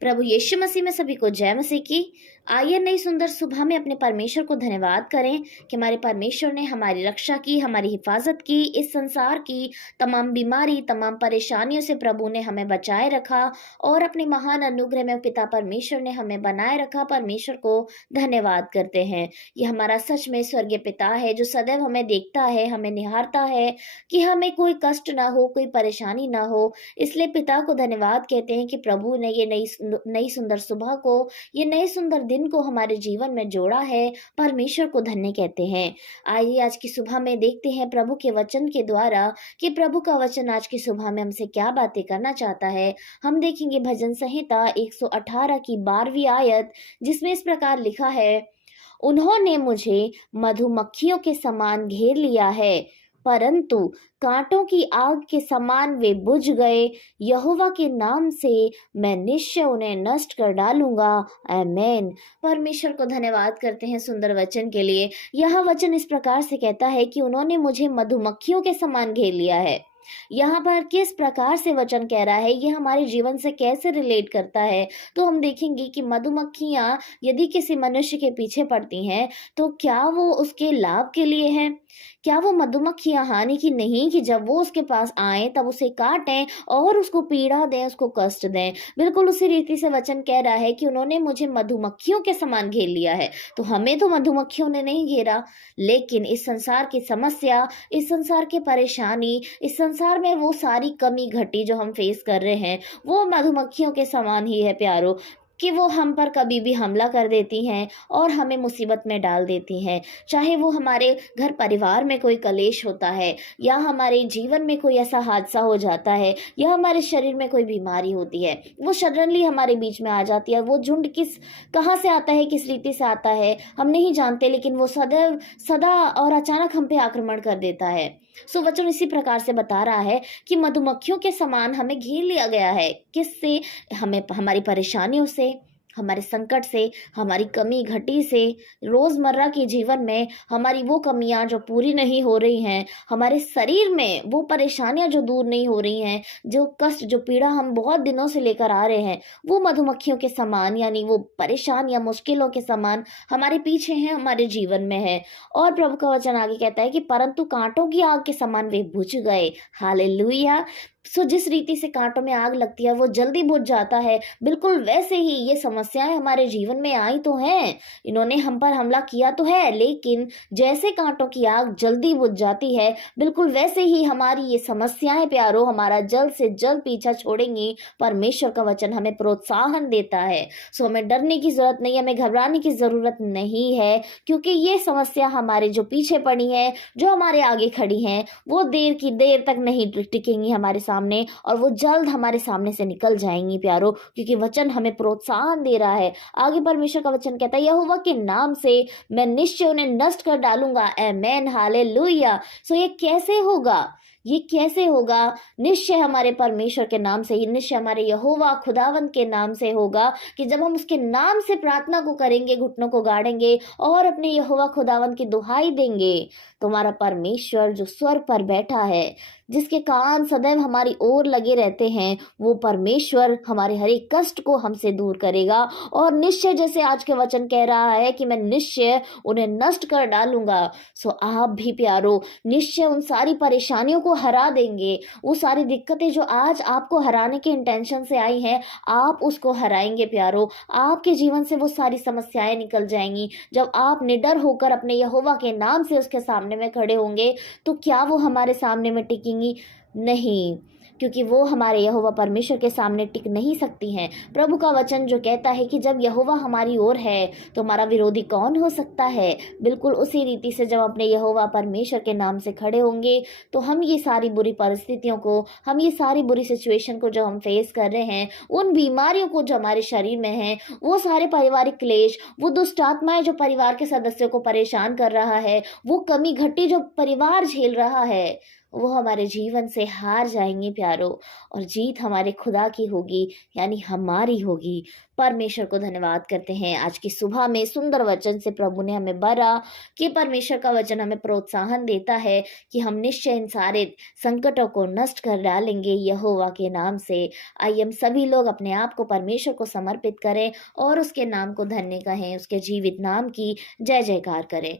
प्रभु यीशु मसीह में सभी को जय मसीह की। आइए नई सुंदर सुबह में अपने परमेश्वर को धन्यवाद करें कि हमारे परमेश्वर ने हमारी रक्षा की, हमारी हिफाजत की। इस संसार की तमाम बीमारी, तमाम परेशानियों से प्रभु ने हमें बचाए रखा और अपने महान अनुग्रह में पिता परमेश्वर ने हमें बनाए रखा। परमेश्वर को धन्यवाद करते हैं। ये हमारा सच में स्वर्गीय पिता है जो सदैव हमें देखता है, हमें निहारता है कि हमें कोई कष्ट ना हो, कोई परेशानी ना हो। इसलिए पिता को धन्यवाद कहते हैं कि प्रभु ने ये नई सुंदर सुबह को, ये नए सुंदर दिन को हमारे जीवन में जोड़ा है। परमेश्वर को धन्य कहते हैं। आइए आज की सुबह में देखते हैं प्रभु के वचन के द्वारा कि प्रभु का वचन आज की सुबह में हमसे क्या बातें करना चाहता है। हम देखेंगे भजन संहिता 118 की 12वीं आयत, जिसमें इस प्रकार लिखा है, उन्होंने मुझे मधुमक्खियों के समान घेर लिया है, परंतु कांटों की आग के समान वे बुझ गए। यहोवा के नाम से मैं निश्चय उन्हें नष्ट कर डालूंगा। आमीन। परमेश्वर को धन्यवाद करते हैं सुंदर वचन के लिए। यह वचन इस प्रकार से कहता है कि उन्होंने मुझे मधुमक्खियों के समान घेर लिया है। यहाँ पर किस प्रकार से वचन कह रहा है, ये हमारे जीवन से कैसे रिलेट करता है, तो हम देखेंगे कि मधुमक्खियां यदि किसी मनुष्य के पीछे पड़ती हैं तो क्या वो उसके लाभ के लिए है? क्या वो मधुमक्खियां हानि की नहीं कि जब वो उसके पास आए तब उसे काटें और उसको पीड़ा दें, उसको कष्ट दें? बिल्कुल उसी रीति से वचन कह रहा है कि उन्होंने मुझे मधुमक्खियों के समान घेर लिया है। तो हमें तो मधुमक्खियों ने नहीं घेरा, लेकिन इस संसार की समस्या, इस संसार की परेशानी, इस संसार में वो सारी कमी घटी जो हम फेस कर रहे हैं, वो मधुमक्खियों के समान ही है प्यारो, कि वो हम पर कभी भी हमला कर देती हैं और हमें मुसीबत में डाल देती हैं। चाहे वो हमारे घर परिवार में कोई कलेश होता है, या हमारे जीवन में कोई ऐसा हादसा हो जाता है, या हमारे शरीर में कोई बीमारी होती है, वो सडनली हमारे बीच में आ जाती है। वो झुंड कहाँ से आता है, किस रीति से आता है हम नहीं जानते, लेकिन वो सदा और अचानक हम पे आक्रमण कर देता है। सो वचन इसी प्रकार से बता रहा है कि मधुमक्खियों के समान हमें घेर लिया गया है। किससे? हमें हमारी परेशानियों से, हमारे संकट से, हमारी कमी घटी से, रोजमर्रा के जीवन में हमारी वो कमियां जो पूरी नहीं हो रही हैं, हमारे शरीर में वो परेशानियां जो दूर नहीं हो रही हैं, जो कष्ट, जो पीड़ा हम बहुत दिनों से लेकर आ रहे हैं, वो मधुमक्खियों के समान, यानी वो परेशान या मुश्किलों के समान हमारे पीछे हैं, हमारे जीवन में है। और प्रभु का वचन आगे कहता है कि परंतु कांटों की आग के समान वे बुझ गए। हालेलुया। जिस रीति से कांटों में आग लगती है वो जल्दी बुझ जाता है, बिल्कुल वैसे ही ये समस्याएं हमारे जीवन में आई तो हैं, इन्होंने हम पर हमला किया तो है, लेकिन जैसे कांटों की आग जल्दी बुझ जाती है, बिल्कुल वैसे ही हमारी ये समस्याएं प्यारो हमारा जल्द से जल्द पीछा छोड़ेंगी। परमेश्वर का वचन हमें प्रोत्साहन देता है। हमें डरने की जरूरत नहीं है, हमें घबराने की जरूरत नहीं है, क्योंकि ये समस्या हमारे जो पीछे पड़ी है, जो हमारे आगे खड़ी है, वो देर तक नहीं टिकेंगी हमारे सामने, और वो जल्द हमारे सामने से निकल जाएंगी प्यारो, क्योंकि वचन हमें प्रोत्साहन दे रहा है। आगे परमेश्वर का वचन कहता है, यहोवा के नाम से मैं निश्चय उन्हें नष्ट कर डालूंगा। आमीन। हालेलुया। ये कैसे होगा? ये कैसे होगा? निश्चय हमारे परमेश्वर के नाम से ही, निश्चय हमारे यहोवा खुदावंत के नाम से होगा, कि जब हम उसके नाम से प्रार्थना को करेंगे, घुटनों को गाड़ेंगे और अपने यहोवा खुदावंत की दुहाई देंगे, तो हमारा परमेश्वर जो स्वर्ग पर बैठा है, जिसके कान सदैव हमारी ओर लगे रहते हैं, वो परमेश्वर हमारे हर एक कष्ट को हमसे दूर करेगा। और निश्चय, जैसे आज के वचन कह रहा है कि मैं निश्चय उन्हें नष्ट कर डालूंगा, आप भी प्यारो निश्चय उन सारी परेशानियों को हरा देंगे। वो सारी दिक्कतें जो आज आपको हराने के इंटेंशन से आई हैं, आप उसको हराएंगे प्यारो। आपके जीवन से वो सारी समस्याएं निकल जाएंगी। जब आप निडर होकर अपने यहोवा के नाम से उसके सामने में खड़े होंगे, तो क्या वो हमारे सामने में टिकेंगी? नहीं, क्योंकि वो हमारे यहोवा परमेश्वर के सामने टिक नहीं सकती हैं। प्रभु का वचन जो कहता है कि जब यहोवा हमारी ओर है तो हमारा विरोधी कौन हो सकता है? बिल्कुल उसी रीति से जब अपने यहोवा परमेश्वर के नाम से खड़े होंगे, तो हम ये सारी बुरी परिस्थितियों को, हम ये सारी बुरी सिचुएशन को जो हम फेस कर रहे हैं, उन बीमारियों को जो हमारे शरीर में है, वो सारे पारिवारिक क्लेश, वो दुष्ट आत्माएं जो परिवार के सदस्यों को परेशान कर रहा है, वो कमी घटी जो परिवार झेल रहा है, वो हमारे जीवन से हार जाएँगे प्यारों, और जीत हमारे खुदा की होगी, यानी हमारी होगी। परमेश्वर को धन्यवाद करते हैं। आज की सुबह में सुंदर वचन से प्रभु ने हमें भरा, कि परमेश्वर का वचन हमें प्रोत्साहन देता है कि हम निश्चय इन सारे संकटों को नष्ट कर डालेंगे यहोवा के नाम से। आइए हम सभी लोग अपने आप को परमेश्वर को समर्पित करें और उसके नाम को धन्य कहें, उसके जीवित नाम की जय जयकार करें।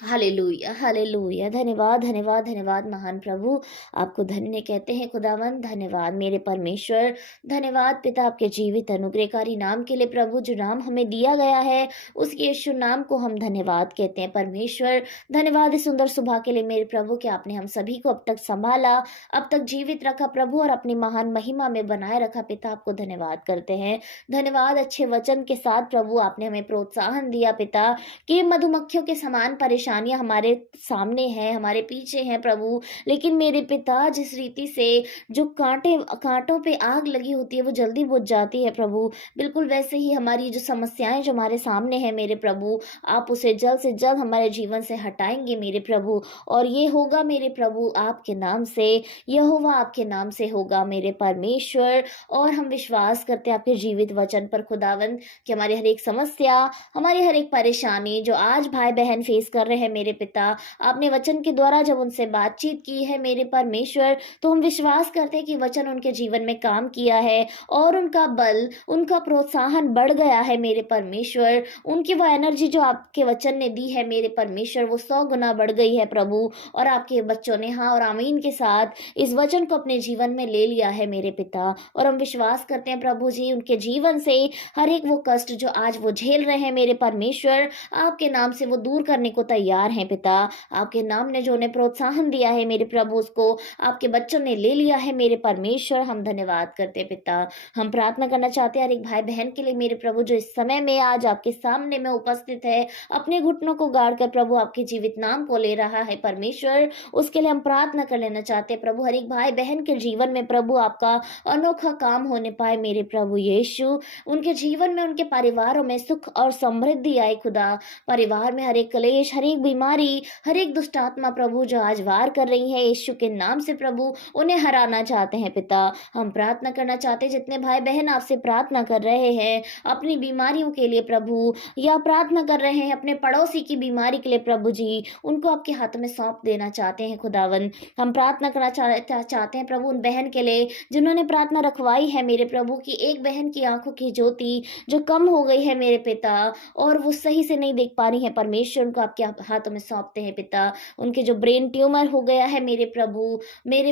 Hallelujah, hallelujah. धन्यवाद, धन्यवाद, धन्यवाद महान प्रभु। आपको धन्य कहते हैं खुदावंद। धन्यवाद मेरे परमेश्वर। धन्यवाद पिता आपके जीवित अनुग्रहकारी नाम के लिए प्रभु, जो नाम हमें दिया गया है उसके यीशु नाम को हम धन्यवाद कहते हैं परमेश्वर। धन्यवाद इस सुंदर सुबह के लिए मेरे प्रभु, कि आपने हम सभी को अब तक संभाला, अब तक जीवित रखा प्रभु, और अपनी महान महिमा में बनाए रखा पिता। आपको धन्यवाद करते हैं। धन्यवाद अच्छे वचन के साथ प्रभु आपने हमें प्रोत्साहन दिया पिता, कि मधुमक्खियों के समान परेशानियां हमारे सामने हैं, हमारे पीछे हैं प्रभु, लेकिन मेरे पिता जिस रीति से जो कांटों पे आग लगी होती है वो जल्दी बुझ जाती है प्रभु, बिल्कुल वैसे ही हमारी जो समस्याएं जो हमारे सामने हैं मेरे प्रभु, आप उसे जल्द से जल्द हमारे जीवन से हटाएंगे मेरे प्रभु। और ये होगा मेरे प्रभु आपके नाम से, यहोवा आपके नाम से होगा मेरे परमेश्वर। और हम विश्वास करते हैं आपके जीवित वचन पर खुदावंद, कि हमारी हर एक समस्या, हमारी हर एक परेशानी जो आज भाई बहन फेस कर रहे हैं मेरे पिता, आपने वचन के द्वारा जब उनसे बातचीत की है मेरे परमेश्वर, तो हम विश्वास करते हैं कि वचन उनके जीवन में काम किया है, और उनका बल, उनका प्रोत्साहन बढ़ गया है मेरे परमेश्वर। उनकी वो एनर्जी जो आपके वचन ने दी है मेरे परमेश्वर, वो 100 गुना बढ़ गई है प्रभु। और आपके बच्चों ने हाँ और आमीन के साथ इस वचन को अपने जीवन में ले लिया है मेरे पिता। और हम विश्वास करते हैं प्रभु जी, उनके जीवन से हर एक वो कष्ट जो आज वो झेल रहे हैं मेरे परमेश्वर, आपके नाम से वो दूर करने को तैयार हैं पिता। आपके नाम ने जो उन्हें प्रोत्साहन दिया है मेरे प्रभु, उसको आपके बच्चों ने ले लिया है मेरे परमेश्वर। हम धन्यवाद करते हैं पिता। हम प्रार्थना करना चाहते हैं हर एक भाई बहन के लिए मेरे प्रभु, जो इस समय में आज आपके सामने में उपस्थित है, अपने घुटनों को गाड़ कर प्रभु आपके जीवित नाम को ले रहा है परमेश्वर, उसके लिए हम प्रार्थना कर लेना चाहते हैं प्रभु। हर एक भाई बहन के जीवन में प्रभु आपका अनोखा काम होने पाए मेरे प्रभु यीशु, उनके जीवन में, उनके परिवारों में सुख और समृद्धि आए खुदा। परिवार में हर एक कलेश, हर एक बीमारी, हर एक दुष्ट आत्मा प्रभु जो आज वार कर रही है, यीशु के नाम से प्रभु उन्हें हराना चाहते हैं पिता। हम प्रार्थना करना चाहते हैं जितने भाई बहन आपसे प्रार्थना कर रहे हैं अपनी बीमारियों के लिए प्रभु, या प्रार्थना कर रहे हैं अपने पड़ोसी की बीमारी के लिए प्रभु जी, उनको आपके हाथ में सौंप देना चाहते हैं खुदावन। हम प्रार्थना करना चाहते हैं प्रभु उन बहन के लिए जिन्होंने प्रार्थना रखवाई है मेरे प्रभु, की एक बहन की आंखों की ज्योति जो कम हो गई है मेरे पिता, और वो सही से नहीं देख पा रही है परमेश्वर, उनको आपके हाथों में सौंपते हैं पिता। उनके जो ब्रेन ट्यूमर हो गया है मेरे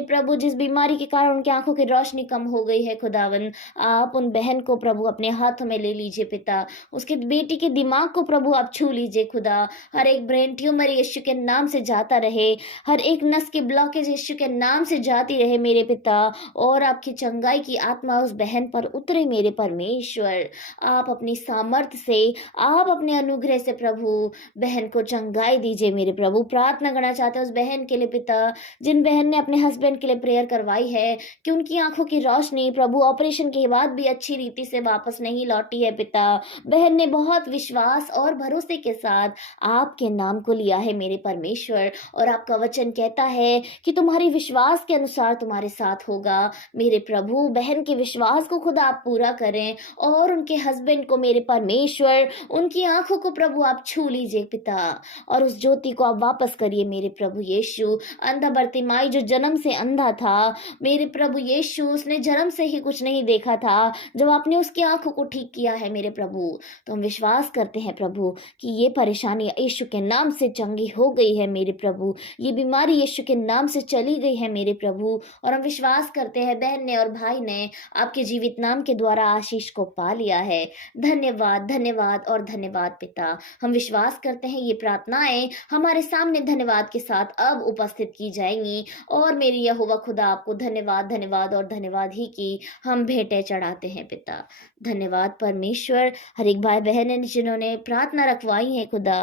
प्रभु, जिस बीमारी के कारण उनकी आंखों की रोशनी कम हो गई है खुदावन, आप उन बहन को प्रभु अपने हाथों में ले लीजिए पिता। उसके बेटी के दिमाग को प्रभु आप छू लीजिए खुदा। हर एक ब्रेन ट्यूमर यीशु के नाम से जाता रहे, हर एक नस की ब्लॉकेज यीशु के नाम से जाती रहे मेरे पिता, और आपकी चंगाई की आत्मा उस बहन पर उतरे मेरे परमेश्वर। आप अपनी सामर्थ्य से, आप अपने अनुग्रह से प्रभु बहन को चंगाई दीजिए मेरे प्रभु। प्रार्थना करना चाहते हैं उस बहन के लिए पिता, जिन बहन ने अपने हस्बैंड के लिए प्रेयर करवाई है कि उनकी आंखों की रोशनी प्रभु ऑपरेशन के बाद भी अच्छी रीति से वापस नहीं लौटी है पिता। बहन ने बहुत विश्वास और भरोसे के साथ आपके नाम को लिया है मेरे परमेश्वर, और आपका वचन कहता है कि तुम्हारी विश्वास के अनुसार तुम्हारे साथ होगा मेरे प्रभु। बहन के विश्वास को खुदा आप पूरा करें, और उनके हस्बैंड को मेरे परमेश्वर, उनकी आंखों को प्रभु आप छू लीजिए पिता, और उस ज्योति को आप वापस करिए मेरे प्रभु यीशु। अंधा बर्तिमाई जो जन्म से अंधा था मेरे प्रभु यीशु, उसने जन्म से ही कुछ नहीं देखा था, जब आपने उसकी आंखों को ठीक किया है मेरे प्रभु, तो हम विश्वास करते हैं प्रभु कि ये परेशानी यीशु के नाम से चंगी हो गई है मेरे प्रभु, ये बीमारी यीशु के नाम से चली गई है मेरे प्रभु। और हम विश्वास करते हैं बहन ने और भाई ने आपके जीवित नाम के द्वारा आशीष को पा लिया है। धन्यवाद, धन्यवाद और धन्यवाद पिता। हम विश्वास करते हैं ये प्रार्थनाएं हमारे सामने धन्यवाद के साथ अब उपस्थित की जाएंगी, और मेरी यहोवा खुदा आपको धन्यवाद, धन्यवाद और धन्यवाद ही की हम भेंटें चढ़ाते हैं पिता। धन्यवाद परमेश्वर। हर एक भाई बहन जिन्होंने प्रार्थना रखवाई है खुदा,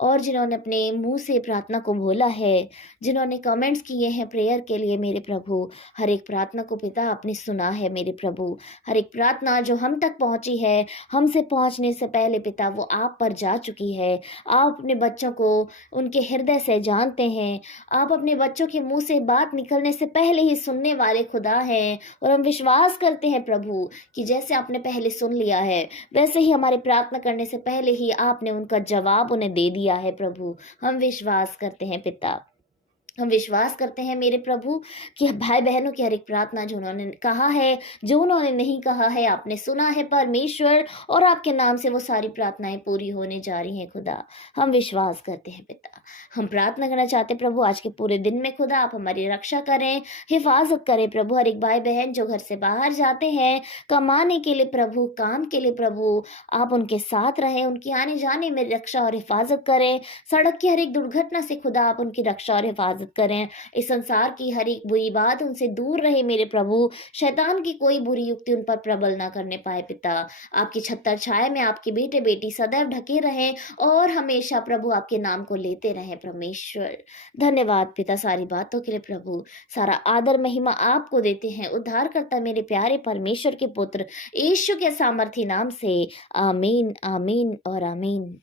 और जिन्होंने अपने मुँह से प्रार्थना को बोला है, जिन्होंने कमेंट्स किए हैं प्रेयर के लिए मेरे प्रभु, हर एक प्रार्थना को पिता आपने सुना है मेरे प्रभु। हर एक प्रार्थना जो हम तक पहुँची है, हमसे पहुँचने से पहले पिता वो आप पर जा चुकी है। आप अपने बच्चों को उनके हृदय से जानते हैं। आप अपने बच्चों के मुँह से बात निकलने से पहले ही सुनने वाले खुदा हैं और हम विश्वास करते हैं प्रभु कि जैसे आपने पहले सुन लिया है, वैसे ही हमारे प्रार्थना करने से पहले ही आपने उनका जवाब उन्हें दे दिया है प्रभु। हम विश्वास करते हैं पिता। हम विश्वास करते हैं मेरे प्रभु कि भाई-बहनों की हर एक प्रार्थना जो उन्होंने कहा है, जो उन्होंने नहीं कहा है, आपने सुना है परमेश्वर और आपके नाम से वो सारी प्रार्थनाएँ पूरी होने जा रही हैं खुदा। हम विश्वास करते हैं पिता। हम प्रार्थना करना चाहते हैं प्रभु आज के पूरे दिन में खुदा आप हमारी रक्षा करें, हिफ़ाज़त करें प्रभु। हर एक भाई-बहन जो घर से बाहर जाते हैं, कमाने के लिए प्रभु, काम के लिए प्रभु, आप उनके साथ रहें, उनकी आने-जाने में रक्षा और हिफ़ाज़त करें। सड़क की हर एक दुर्घटना से खुदा आप उनकी रक्षा और हिफ़ाज़त करें। इस संसार की हर एक बुरी बात उनसे दूर रहे मेरे प्रभु। शैतान की कोई बुरी युक्ति उन पर प्रबल ना करने पाए पिता। आपकी छत्र छाया में आपके बेटे-बेटी सदैव ढके रहें और हमेशा प्रभु आपके नाम को लेते रहें परमेश्वर। धन्यवाद पिता सारी बातों के लिए प्रभु। सारा आदर महिमा आपको देते हैं। उद्धारकर्ता मेरे प्यारे परमेश्वर के पुत्र यीशु के सामर्थी नाम से आमीन, आमीन और आमीन।